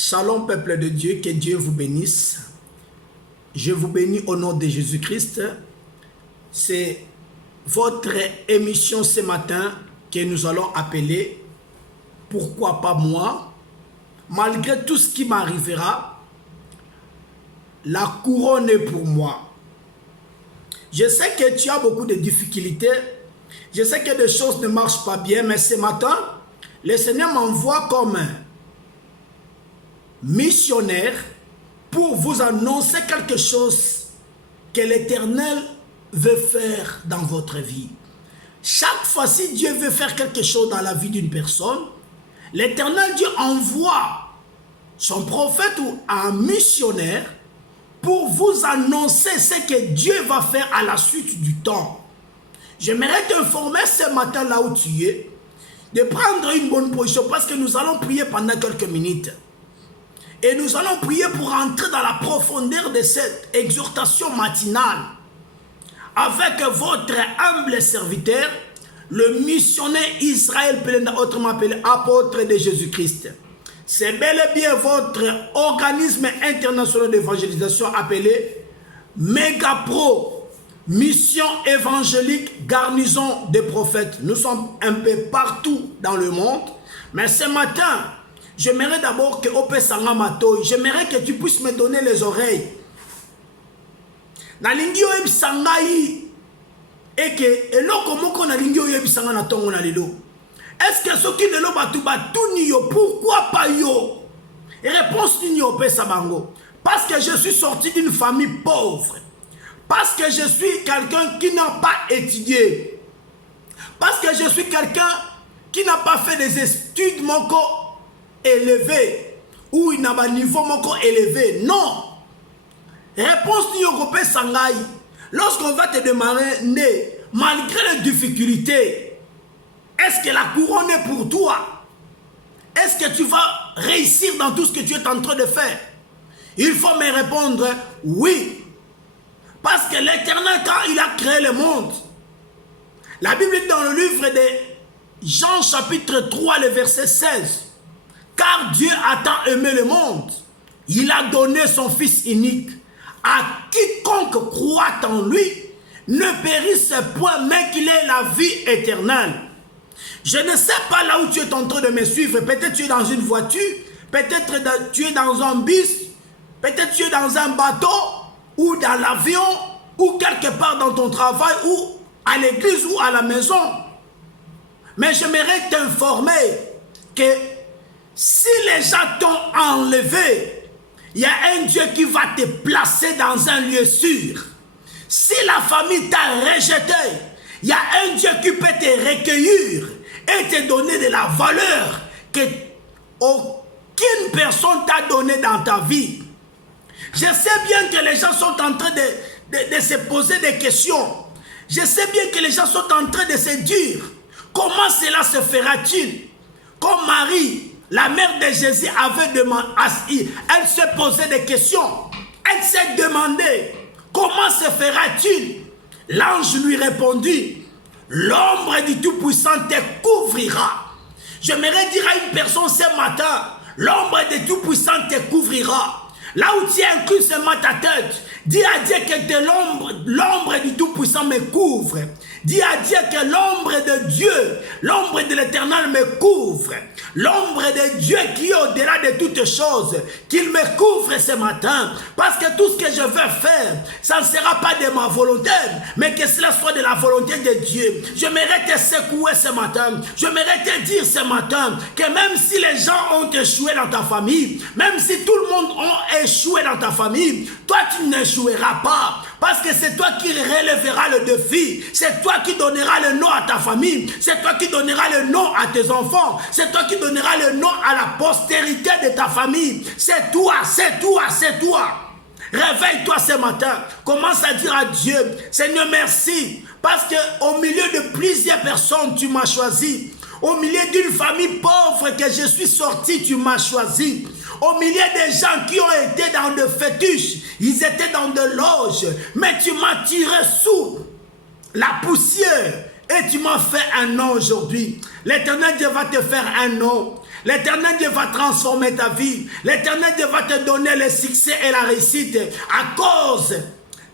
Shalom peuple de Dieu, que Dieu vous bénisse. Je vous bénis au nom de Jésus-Christ. C'est votre émission ce matin que nous allons appeler « Pourquoi pas moi ?» Malgré tout ce qui m'arrivera, la couronne est pour moi. Je sais que tu as beaucoup de difficultés. Je sais que des choses ne marchent pas bien, mais ce matin, le Seigneur m'envoie comme missionnaire pour vous annoncer quelque chose que l'Éternel veut faire dans votre vie. Chaque fois, si Dieu veut faire quelque chose dans la vie d'une personne, l'Éternel Dieu envoie son prophète ou un missionnaire pour vous annoncer ce que Dieu va faire à la suite du temps. J'aimerais t'informer ce matin là où tu es, de prendre une bonne position parce que nous allons prier pendant quelques minutes. Et nous allons prier pour entrer dans la profondeur de cette exhortation matinale avec votre humble serviteur, le missionnaire Israël Pelenda, autrement appelé apôtre de Jésus-Christ. C'est bel et bien votre organisme international d'évangélisation appelé Megapro, Mission évangélique garnison des prophètes. Nous sommes un peu partout dans le monde, mais ce matin, j'aimerais d'abord que Ope Sanga Matoy, j'aimerais que tu puisses me donner les oreilles. Na lingio ebisangai et que eloko moko na lingio ebisanga na tongo na lelo. Est-ce que ce qui est le batu batu yo, pourquoi pas yo? Et réponse ni Ope Sabango. Parce que je suis sorti d'une famille pauvre. Parce que je suis quelqu'un qui n'a pas étudié. Parce que je suis quelqu'un qui n'a pas fait des études moko élevé ou il n'a pas niveau moko élevé. Non. Réponse ni Ope Sangai. Lorsqu'on va te demander, malgré les difficultés, est-ce que la couronne est pour toi? Est-ce que tu vas réussir dans tout ce que tu es en train de faire? Il faut me répondre oui. Parce que l'Éternel, quand il a créé le monde, la Bible dit dans le livre de Jean chapitre 3, le verset 16, car Dieu a tant aimé le monde, il a donné son Fils unique à quiconque croit en lui, ne périsse point, mais qu'il ait la vie éternelle. Je ne sais pas là où tu es en train de me suivre. Peut-être tu es dans une voiture, peut-être tu es dans un bus, peut-être tu es dans un bateau, ou dans l'avion, ou quelque part dans ton travail, ou à l'église, ou à la maison. Mais j'aimerais t'informer que si les gens t'ont enlevé, il y a un Dieu qui va te placer dans un lieu sûr. Si la famille t'a rejeté, il y a un Dieu qui peut te recueillir et te donner de la valeur que aucune personne t'a donné dans ta vie. Je sais bien que les gens sont en train de se poser des questions. Je sais bien que les gens sont en train de se dire, comment cela se fera-t-il? Comme Marie, la mère de Jésus, avait demandé, elle se posait des questions. Elle s'est demandé, comment se fera-t-il? L'ange lui répondit, l'ombre du Tout-Puissant te couvrira. J'aimerais dire à une personne ce matin, l'ombre du Tout-Puissant te couvrira. Là où tu es inclus ce matin ta tête, dis à Dieu que l'ombre du Tout-Puissant me couvre. Dis à Dieu que l'ombre de Dieu, l'ombre de l'Éternel me couvre. L'ombre de Dieu qui est au-delà de toutes choses, qu'il me couvre ce matin. Parce que tout ce que je veux faire, ça ne sera pas de ma volonté, mais que cela soit de la volonté de Dieu. J'aimerais te secouer ce matin. J'aimerais te dire ce matin que même si les gens ont échoué dans ta famille, même si tout le monde a échoué dans ta famille, toi tu n'échoueras pas. Parce que c'est toi qui relèveras le défi. C'est toi qui donneras le nom à ta famille. C'est toi qui donneras le nom à tes enfants. C'est toi qui donneras le nom à la postérité de ta famille. C'est toi, c'est toi, c'est toi. Réveille-toi ce matin. Commence à dire à Dieu, Seigneur, merci. Parce qu'au milieu de plusieurs personnes, tu m'as choisi. Au milieu d'une famille pauvre que je suis sorti, tu m'as choisi. Au milieu des gens qui ont été dans de fétiches, ils étaient dans de loges, mais tu m'as tiré sous la poussière et tu m'as fait un nom aujourd'hui. L'Éternel Dieu va te faire un nom. L'Éternel Dieu va transformer ta vie. L'Éternel Dieu va te donner le succès et la réussite à cause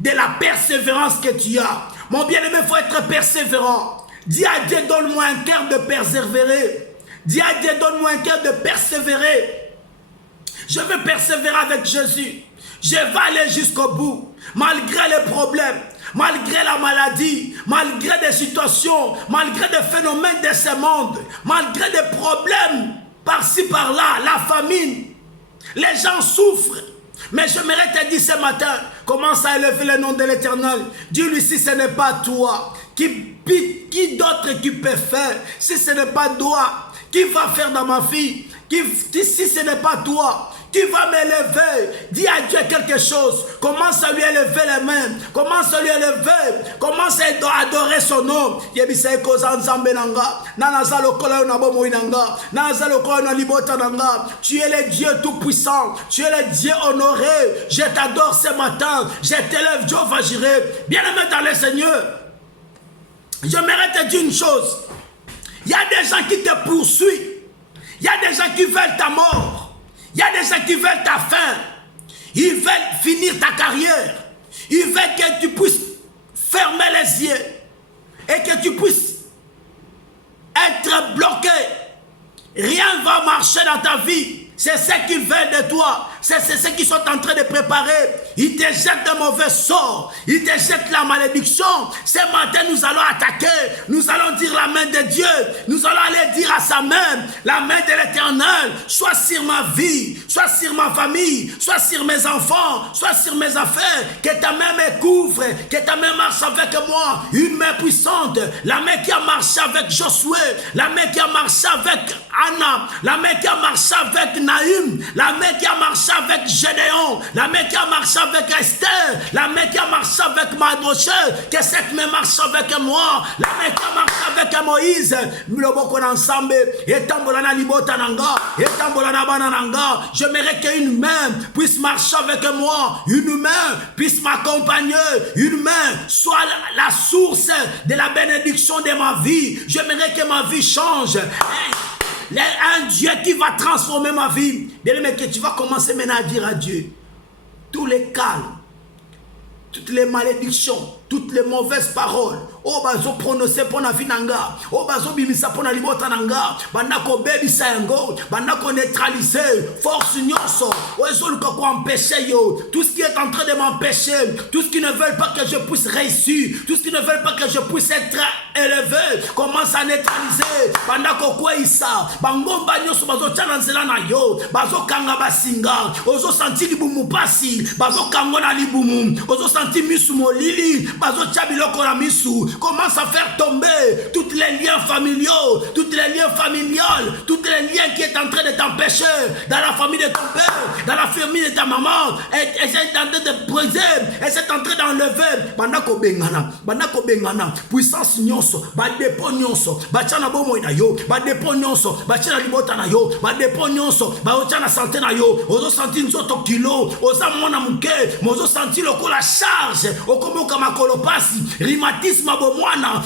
de la persévérance que tu as. Mon bien-aimé, il faut être persévérant. Dis à Dieu, donne-moi un cœur de persévérer. Dis à Dieu, donne-moi un cœur de persévérer. Je veux persévérer avec Jésus. Je vais aller jusqu'au bout. Malgré les problèmes, malgré la maladie, malgré des situations, malgré des phénomènes de ce monde, malgré des problèmes par-ci par-là, la famine, les gens souffrent. Mais j'aimerais te dire ce matin, commence à élever le nom de l'Éternel. Dis-lui si ce n'est pas toi, qui d'autre qui peut faire? Si ce n'est pas toi, qui va faire dans ma vie? Si ce n'est pas toi, qui va m'élever? Dis à Dieu quelque chose. Commence à lui élever les mains. Commence à lui élever. Commence à adorer son nom. Tu es le Dieu tout-puissant. Tu es le Dieu honoré. Je t'adore ce matin. Je t'élève, Jéhovah Jireh. Bien-aimé dans le Seigneur, j'aimerais te dire une chose. Il y a des gens qui te poursuivent. Il y a des gens qui veulent ta mort. Il y a des gens qui veulent ta fin. Ils veulent finir ta carrière. Ils veulent que tu puisses fermer les yeux et que tu puisses être bloqué. Rien ne va marcher dans ta vie. C'est ce qu'ils veulent de toi. C'est ce qu'ils sont en train de préparer. Ils te jettent de mauvais sorts. Ils te jettent la malédiction. Ce matin, nous allons attaquer. Nous allons dire la main de Dieu. Nous allons aller dire à sa main, la main de l'Éternel, soit sur ma vie, soit sur ma famille, soit sur mes enfants, soit sur mes affaires. Que ta main me couvre. Que ta main marche avec moi. Une main puissante. La main qui a marché avec Josué. La main qui a marché avec Anna. La main qui a marché avec Naïm, la main qui a marché avec Gédéon, la main qui a marché avec Esther, la main qui a marché avec Mardoché, que cette main marche avec moi, la main qui a marché avec Moïse, ensemble, j'aimerais qu'une main puisse marcher avec moi, une main puisse m'accompagner, une main soit la source de la bénédiction de ma vie. J'aimerais que ma vie change. Un Dieu qui va transformer ma vie. Bien aimé, que tu vas commencer maintenant à dire à Dieu tous les calmes, toutes les malédictions, toutes les mauvaises paroles. Oh, bazo prononcer pour la vie nanga. Oh, bazo bimisa pour la libota nanga. Bandako baby sayango. Bandako neutraliser. Force nyonso. Oh, ezolu kako empêcher yo. Tout ce qui est en train de m'empêcher. Tout ce qui ne veut pas que je puisse réussir. Tout ce qui ne veut pas que je puisse être élevé. Commence à neutraliser. Bandako kwa isa. Bangomba nyonso bazo tchana nzela na yo. Bazo kanga basinga. Ozo senti libumu pasi. Bazo kango na libumu. Ozo senti misu molili. Bazo tchabiloko na misu. Commence à faire tomber tous les liens familiaux, tous les liens familiales, tous les liens qui est en train de t'empêcher dans la famille de ton père, dans la famille de ta maman. Et c'est en train de briser, et c'est en train d'enlever. Bandako bengana, puissance nyonso, badepo nyonso, bachana bomo na yo, badepo nyonso, bachana libota na yo, badepo nyonso, baochana santé na yo, ozo senti nzoto kilo, oza mona muke, mozo senti loko la charge, okomoka makolopasi, rhumatisme.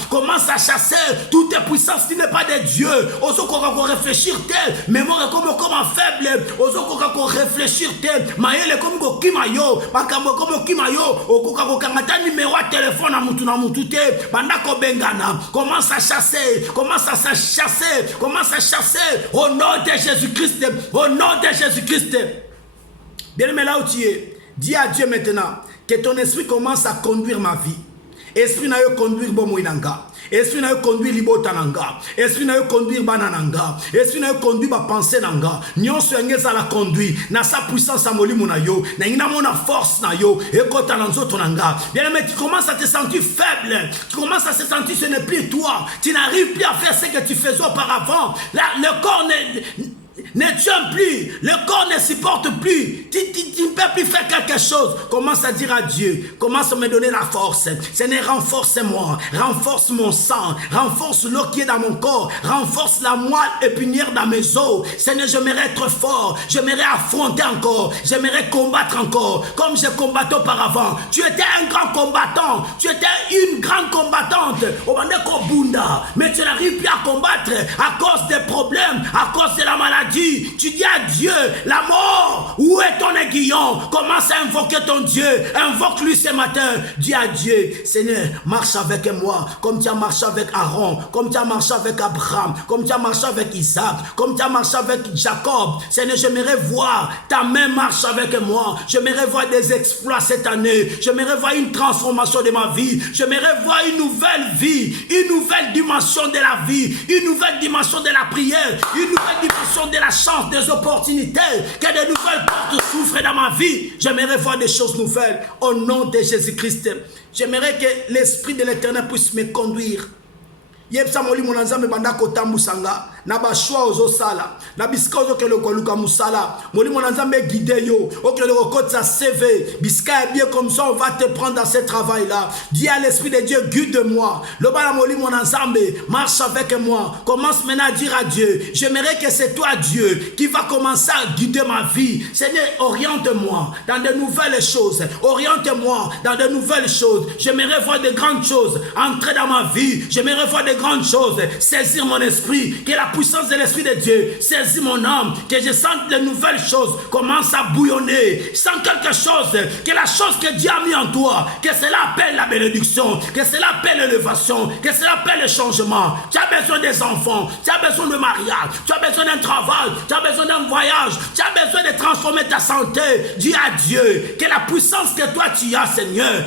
Commence à chasser toute puissance qui n'est pas de Dieu. Ozo koka ko réfléchir tel, mémoire comme faible. Ozo koka ko réfléchir tel, maele comme ko kimayo, bakambo comme kimayo, okoka ko kangata numéro de téléphone na mutu te, bandako bengana. Commence à chasser, commence à chasser, commence à chasser au nom de Jésus-Christ, au nom de Jésus-Christ. Bien-aimé, là où tu es, dis à Dieu maintenant que ton esprit commence à conduire ma vie. Esprit n'a eu conduire Bomoinanga. Esprit n'a eu conduire Libota Nanga. Esprit n'a eu conduire Banananga. Esprit n'a eu conduire ma pensée Nanga. Nyon soyengeza la conduit. Na sa puissance à moli monayo. Na ina mona force na yo. Ekota nanzoto nanga. Bien aimé, tu commences à te sentir faible. Tu commences à te sentir ce n'est plus toi. Tu n'arrives plus à faire ce que tu faisais auparavant. Là, le corps ne tient plus, le corps ne supporte plus, tu ne peux pu faire quelque chose, commence à dire à Dieu, commence à me donner la force. Seigneur, renforce-moi, renforce mon sang, renforce l'eau qui est dans mon corps, renforce la moelle épinière dans mes os. Seigneur, j'aimerais être fort, j'aimerais affronter encore, j'aimerais combattre encore, comme j'ai combattu auparavant. Tu étais un grand combattant, tu étais une grande combattante, mais tu n'arrives plus à combattre à cause des problèmes, à cause de la maladie. Tu dis à Dieu, la mort, où est ton aiguillon? Commence à invoquer ton Dieu, invoque-lui ce matin. Dis à Dieu, Seigneur, marche avec moi, comme tu as marché avec Aaron, comme tu as marché avec Abraham, comme tu as marché avec Isaac, comme tu as marché avec Jacob. Seigneur, j'aimerais voir ta main marche avec moi. J'aimerais voir des exploits cette année. J'aimerais voir une transformation de ma vie. J'aimerais voir une nouvelle vie, une nouvelle dimension de la vie, une nouvelle dimension de la prière, une nouvelle dimension de la chance, des opportunités, que de nouvelles portes s'ouvrent dans ma vie. J'aimerais voir des choses nouvelles au nom de Jésus-Christ. J'aimerais que l'Esprit de l'Éternel puisse me conduire. Yebsa moli monanzambe banda kota musanga na ba choix ozo sala na biska ozo kele ko luka musala moli monanzambe guide yo okele ko kota CV biska est bien comme ça on va te prendre dans ce travail là. Dis à l'Esprit de Dieu, guide-moi. Le bala moli monanzambe marche avec moi. Commence maintenant à dire à Dieu, j'aimerais que c'est toi Dieu qui va commencer à guider ma vie. Seigneur, oriente-moi dans de nouvelles choses. Oriente-moi dans de nouvelles choses. J'aimerais voir de grandes choses entrer dans ma vie. J'aimerais voir de grandes choses, saisir mon esprit, que la puissance de l'Esprit de Dieu saisit mon âme, que je sente de nouvelles choses commence à bouillonner, sens quelque chose, que la chose que Dieu a mis en toi, que cela appelle la bénédiction, que cela appelle l'élévation, que cela appelle le changement. Tu as besoin des enfants, tu as besoin de mariage, tu as besoin d'un travail, tu as besoin d'un voyage, tu as besoin de transformer ta santé. Dis à Dieu que la puissance que toi tu as, Seigneur,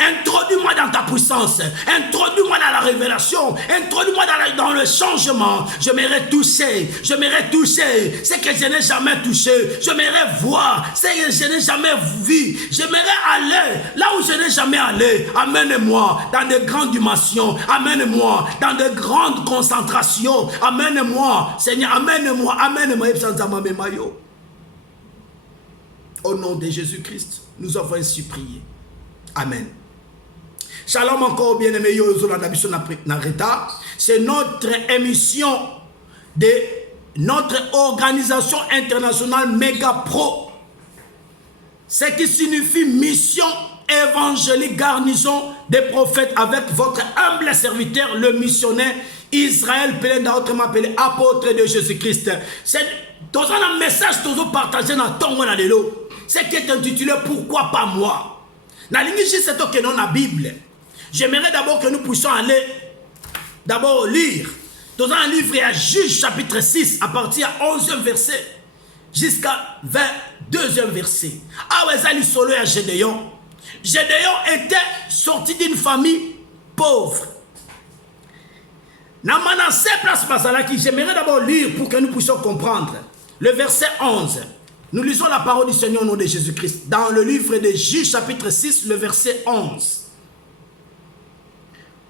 introduis-moi dans ta puissance, introduis-moi dans la révélation, introduis-moi dans le changement. J'aimerais toucher ce que je n'ai jamais touché. J'aimerais voir ce que je n'ai jamais vu. J'aimerais aller là où je n'ai jamais allé. Amène-moi dans de grandes dimensions. Amène-moi dans de grandes concentrations. Amène-moi, Seigneur, amène-moi. Au nom de Jésus-Christ, nous avons ainsi prié. Amen. Shalom encore bien-aimé, c'est notre émission de notre organisation internationale Méga Pro. Ce qui signifie mission évangélique garnison des prophètes avec votre humble serviteur, le missionnaire Israël Pelenda, autrement appelé apôtre de Jésus-Christ. C'est dans un message que nous partagez dans ton c'est qui est intitulé Pourquoi pas moi? Dans la Bible, j'aimerais d'abord que nous puissions aller d'abord lire dans un livre à Juge chapitre 6 à partir du 11e verset jusqu'à 22e verset. Gédéon était sorti d'une famille pauvre. J'aimerais d'abord lire pour que nous puissions comprendre le verset 11. Nous lisons la parole du Seigneur au nom de Jésus-Christ dans le livre de Juge chapitre 6, le verset 11.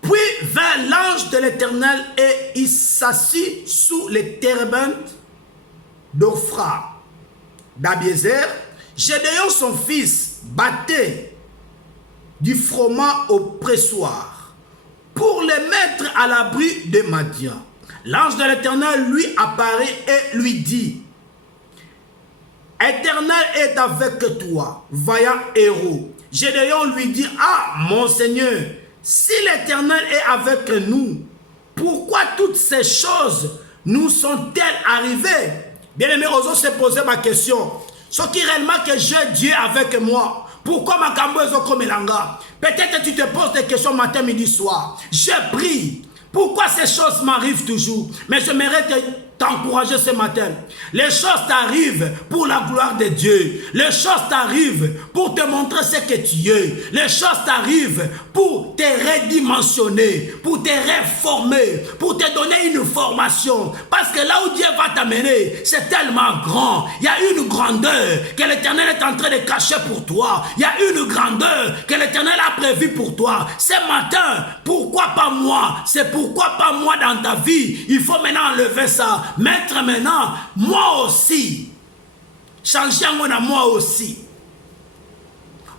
Puis vint l'ange de l'Éternel et il s'assit sous les térébintes d'Ophra, d'Abiézer. Gédéon son fils battait du froment au pressoir pour les mettre à l'abri de Madian. L'ange de l'Éternel lui apparaît et lui dit: Éternel est avec toi, vaillant héros. Gédéon lui dit: Ah, mon Seigneur, si l'Éternel est avec nous, pourquoi toutes ces choses nous sont-elles arrivées? Bien aimé, osons se poser ma question. Ce qui réellement que j'ai Dieu avec moi, pourquoi ma cambozo comme l'anga? Peut-être que tu te poses des questions matin, midi, soir. Je prie. Pourquoi ces choses m'arrivent toujours? Mais je mérite t'encourager ce matin. Les choses t'arrivent pour la gloire de Dieu. Les choses t'arrivent pour te montrer ce que tu es. Les choses t'arrivent pour te redimensionner, pour te réformer, pour te donner une formation. Parce que là où Dieu va t'amener, c'est tellement grand. Il y a une grandeur que l'Éternel est en train de cacher pour toi. Il y a une grandeur que l'Éternel a prévue pour toi. Ce matin, pourquoi pas moi? C'est pourquoi pas moi dans ta vie. Il faut maintenant enlever ça. Mettre maintenant, moi aussi. Changer moi aussi.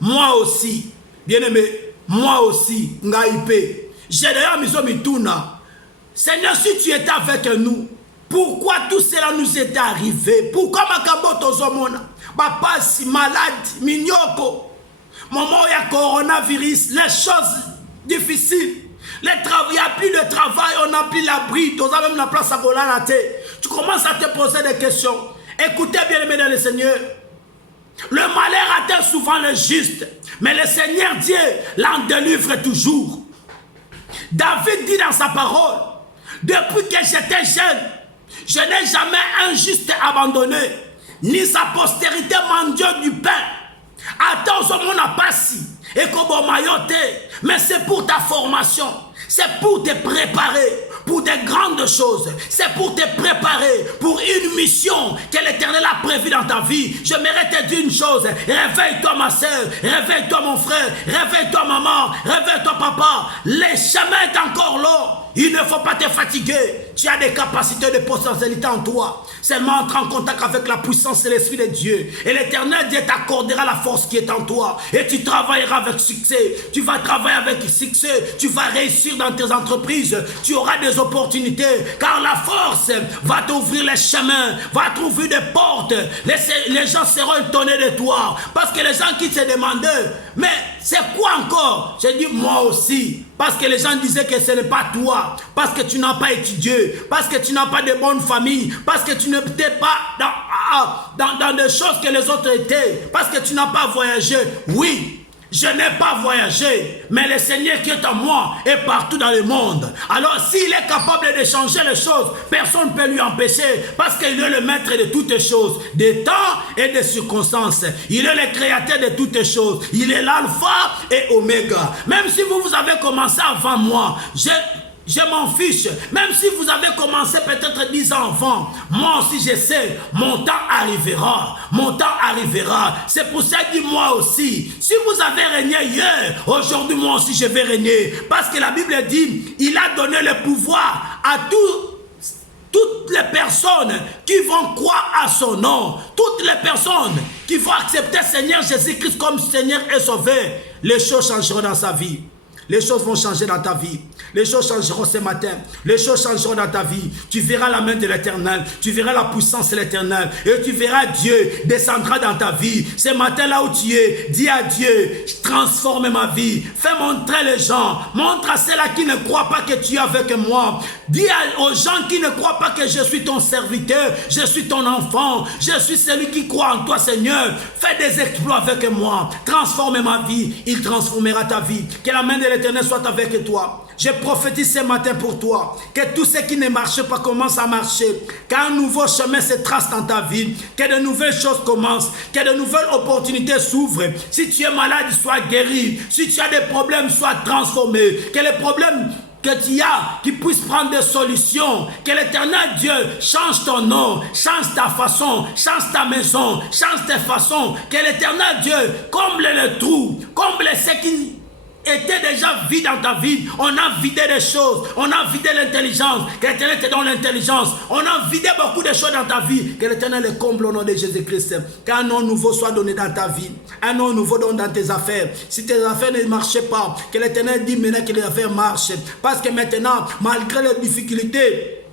moi aussi, bien-aimé, moi aussi, Ngaïpé, j'ai d'ailleurs mis au mituna. Seigneur, si tu étais avec nous, pourquoi tout cela nous était arrivé? Pourquoi Makaboto Zomona, papa si malade, mignoko, moment il y a coronavirus, les choses difficiles, il n'y a plus de travail, on n'a plus l'abri, tu as même la place à voler la tête. Tu commences à te poser des questions. Écoutez bien, aimés dans le Seigneur. Le malheur atteint souvent le juste, mais le Seigneur Dieu l'en délivre toujours. David dit dans sa parole, depuis que j'étais jeune, je n'ai jamais un juste abandonné, ni sa postérité mendiant du pain. Attends, on n'a pas si, et comme mayotte, mais c'est pour ta formation, c'est pour te préparer pour des grandes choses, c'est pour te préparer pour une mission que l'Éternel a prévue dans ta vie. Je mérite te dire une chose, réveille-toi ma soeur, réveille-toi mon frère, réveille-toi maman, réveille-toi papa, le chemin est encore long. Il ne faut pas te fatiguer. Tu as des capacités de potentialité en toi. Seulement entre en contact avec la puissance et l'Esprit de Dieu. Et l'Éternel Dieu t'accordera la force qui est en toi. Et tu travailleras avec succès. Tu vas travailler avec succès. Tu vas réussir dans tes entreprises. Tu auras des opportunités. Car la force va t'ouvrir les chemins. Va t'ouvrir des portes. Les gens seront étonnés de toi. Parce que les gens qui se demandaient, mais c'est quoi encore? J'ai dit moi aussi. Parce que les gens disaient que ce n'est pas toi, parce que tu n'as pas étudié, parce que tu n'as pas de bonne famille, parce que tu n'étais pas dans des choses que les autres étaient, parce que tu n'as pas voyagé. Oui, je n'ai pas voyagé, mais le Seigneur qui est en moi est partout dans le monde. Alors s'il est capable de changer les choses, personne ne peut lui empêcher, parce qu'il est le maître de toutes choses, des temps et des circonstances. Il est le créateur de toutes choses. Il est l'alpha et oméga. Même si vous avez commencé avant moi, je m'en fiche. Même si vous avez commencé peut-être 10 ans avant, moi aussi je sais, mon temps arrivera. Mon temps arrivera. C'est pour ça que moi aussi, si vous avez régné hier, aujourd'hui moi aussi je vais régner. Parce que la Bible dit, il a donné le pouvoir à toutes les personnes qui vont croire à son nom. Toutes les personnes qui vont accepter Seigneur Jésus-Christ comme Seigneur et Sauveur. Les choses changeront dans sa vie. Les choses vont changer dans ta vie. Les choses changeront ce matin. Les choses changeront dans ta vie. Tu verras la main de l'Éternel. Tu verras la puissance de l'Éternel. Et tu verras Dieu descendra dans ta vie. Ce matin là où tu es, dis à Dieu, transforme ma vie. Fais montrer les gens. Montre à ceux-là qui ne croient pas que tu es avec moi. Dis aux gens qui ne croient pas que je suis ton serviteur. Je suis ton enfant. Je suis celui qui croit en toi, Seigneur. Fais des exploits avec moi. Transforme ma vie. Il transformera ta vie. Que la main de l'Éternel soit avec toi. Je prophétise ce matin pour toi, que tout ce qui ne marche pas commence à marcher, qu'un nouveau chemin se trace dans ta vie, que de nouvelles choses commencent, que de nouvelles opportunités s'ouvrent. Si tu es malade, sois guéri. Si tu as des problèmes, sois transformé. Que les problèmes que tu as, qui puissent prendre des solutions. Que l'Éternel Dieu change ton nom, change ta façon, change ta maison, change tes façons. Que l'Éternel Dieu comble les trous, comble ce qui était déjà vide dans ta vie. On a vidé des choses, on a vidé l'intelligence. Que l'Éternel te donne l'intelligence. On a vidé beaucoup de choses dans ta vie. Que l'Éternel les comble au nom de Jésus-Christ. Qu'un nom nouveau soit donné dans ta vie, un nom nouveau donne dans tes affaires. Si tes affaires ne marchaient pas, que l'Éternel dit maintenant que les affaires marchent. Parce que maintenant, malgré les difficultés,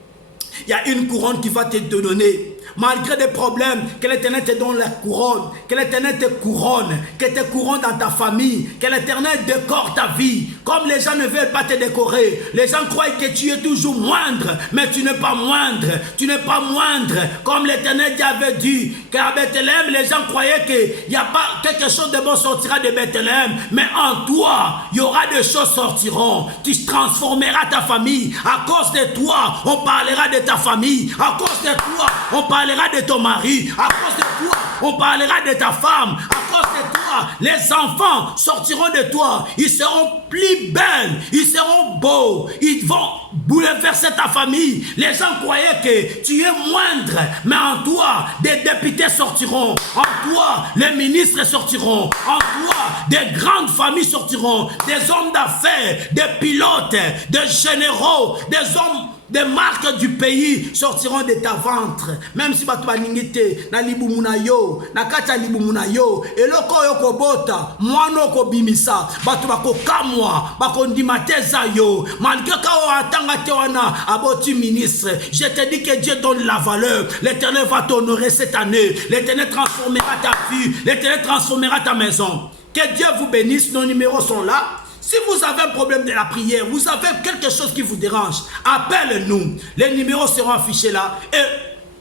il y a une couronne qui va te donner. Malgré des problèmes, que l'Éternel te donne la couronne, que l'Éternel te couronne, que te couronne dans ta famille, que l'Éternel décore ta vie. Comme les gens ne veulent pas te décorer, les gens croient que tu es toujours moindre, mais tu n'es pas moindre, tu n'es pas moindre. Comme l'Éternel avait dit qu'à Bethléem, les gens croyaient qu'il n'y a pas quelque chose de bon sortira de Bethléem, mais en toi, il y aura des choses sortiront. Tu transformeras ta famille. À cause de toi, on parlera de ta famille. À cause de toi, on parlera de ton mari, à cause de toi, on parlera de ta femme, à cause de toi, les enfants sortiront de toi, ils seront plus belles, ils seront beaux, ils vont bouleverser ta famille. Les gens croyaient que tu es moindre, mais en toi, des députés sortiront, en toi, les ministres sortiront, en toi, des grandes familles sortiront, des hommes d'affaires, des pilotes, des généraux, des hommes Des marques du pays sortiront de ta ventre. Même si batu baningite na libumuna yo, na kata libumuna yo, eloko yo kobota, mwano ko bimisa, batu bako kamwa, bako ndimateza yo, malgré kao atanga te wana aboti ministre. Je te dis que Dieu donne la valeur. L'Éternel va t'honorer cette année. L'Éternel transformera ta vie. L'Éternel transformera ta maison. Que Dieu vous bénisse. Nos numéros sont là. Si vous avez un problème de la prière, vous avez quelque chose qui vous dérange, appelle-nous. Les numéros seront affichés là et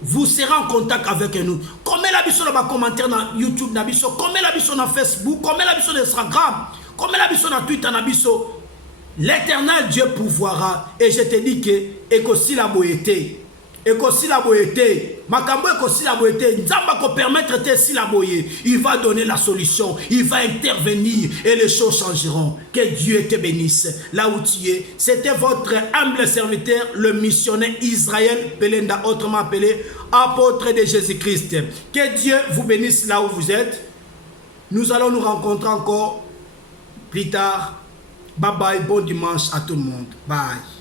vous serez en contact avec nous. Combien la biso dans commentaire dans YouTube, combien la biso dans Facebook, combien la biso dans Instagram, combien la biso dans Twitter, l'Éternel Dieu pouvoira. Et je te dis que écosi la boyété. Écosi la boyété. Makambo écosi la boyété. Nzamba ko permettre te si la boyé. Il va donner la solution. Il va intervenir et les choses changeront. Que Dieu te bénisse. Là où tu es. C'était votre humble serviteur, le missionnaire Israël Pelenda, autrement appelé apôtre de Jésus-Christ. Que Dieu vous bénisse là où vous êtes. Nous allons nous rencontrer encore plus tard. Bye bye. Bon dimanche à tout le monde. Bye.